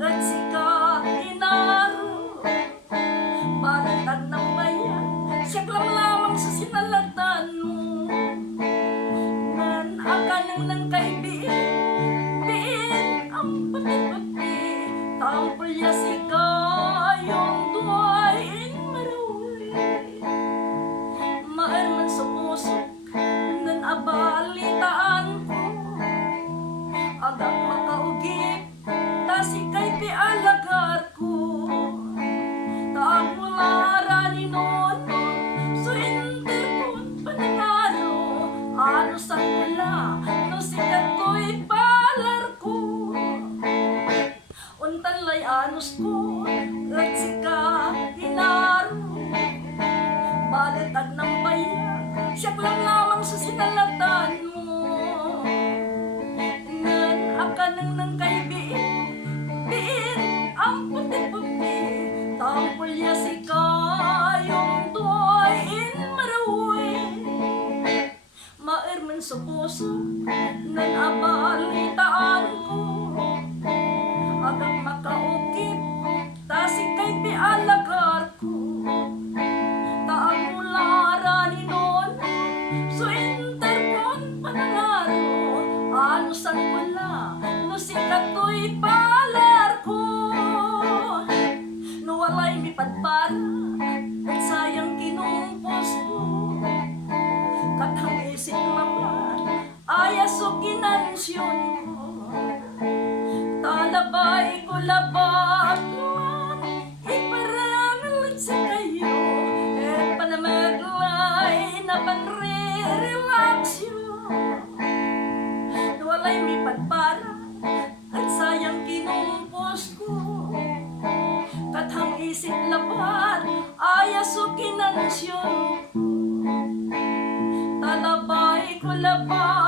at sika inaro. Balatag ng bayan, siya lang lamang sa sinalatan mo. Nan akanang ng kaibigan, ang pati-pati, tampol ya sika, yung duwain maraway. Maarman sa puso, nan abalitaan ko, agang makaugip, tasi kay pialagar ko. Taag mula rani nono, so interpon panangaro, ano sa kula, no sikat ko'y palar ko. Untan lay anos ko, at sika hinaro, balatag ng bayan, siya lang lamang sa sinalatan mo. Nan akanang ng kaibigan, ang puti-puti, tampol ya sika, yung duwain maraway. Mairman sa puso, nan abalitaan ko, agang makaukip, tasig kay pialagar ko. Taang mula rani noon, so interpon panangaro, ano san wala, no sikat ko'y palar ko. No walay mi padpara, at sayang kinumpos ko, katang isip naman, ayas o kinansyon ko. Talabay ko labat man, iparangalit sa kayo, eh panamaglay na panre-relaxyo. Nawalay mi pagpara, at sayang kinumpos ko, kathang isip labat, ayas o kinansyon ko. Talabay ko labat